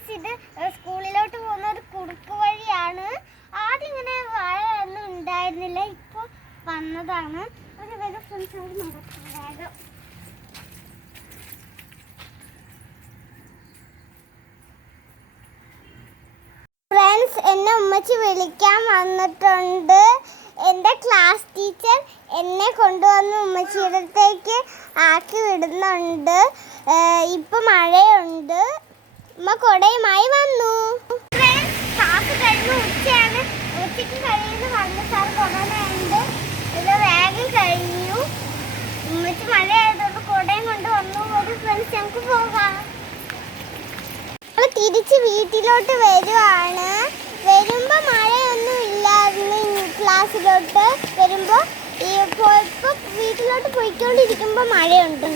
Friends ഇത് സ്കൂളിലോട്ട് പോകുന്ന ഒരു കുറുക്ക് വഴിയാണ്. ആദ്യം ഇങ്ങനെ വാഴ ഒന്നും ഉണ്ടായിരുന്നില്ല, ഇപ്പോൾ വന്നതാണ്. ഒരു വേഗം ഫ്രണ്ട്സ് നടക്കും വേഗം. ഫ്രണ്ട്സ് എന്നെ ഉമ്മച്ചി വിളിക്കാൻ വന്നിട്ടുണ്ട്. എൻ്റെ ക്ലാസ് ടീച്ചർ എന്നെ കൊണ്ടുവന്ന് ഉമ്മച്ചിയുടെ അടുത്തേക്ക് ആക്കി വിടുന്നുണ്ട്. ഇപ്പം മഴയുണ്ട്. ഉമ്മ കൊടയുമായി വന്നു. ക്ലാസ് കഴിഞ്ഞ് ഉച്ചയാണ്. ഉച്ചയ്ക്ക് കഴിയുന്ന പറഞ്ഞു സാർ കൊറോണയുണ്ട്. ഇത് വേഗം കഴിഞ്ഞു. ഉമ്മച്ചി മഴയായതുകൊണ്ട് കൊടയും കൊണ്ട് വന്നു. ഒരു ഫ്രണ്ട്സ് ഞങ്ങൾക്ക് പോകാം. നമ്മൾ തിരിച്ച് വീട്ടിലോട്ട് വരുവാണ്. വരുമ്പോൾ മഴയൊന്നും ഇല്ലായിരുന്നു. ക്ലാസ്സിലോട്ട് വരുമ്പോൾ വീട്ടിലോട്ട് പോയിക്കൊണ്ടിരിക്കുമ്പോൾ മഴയുണ്ട്.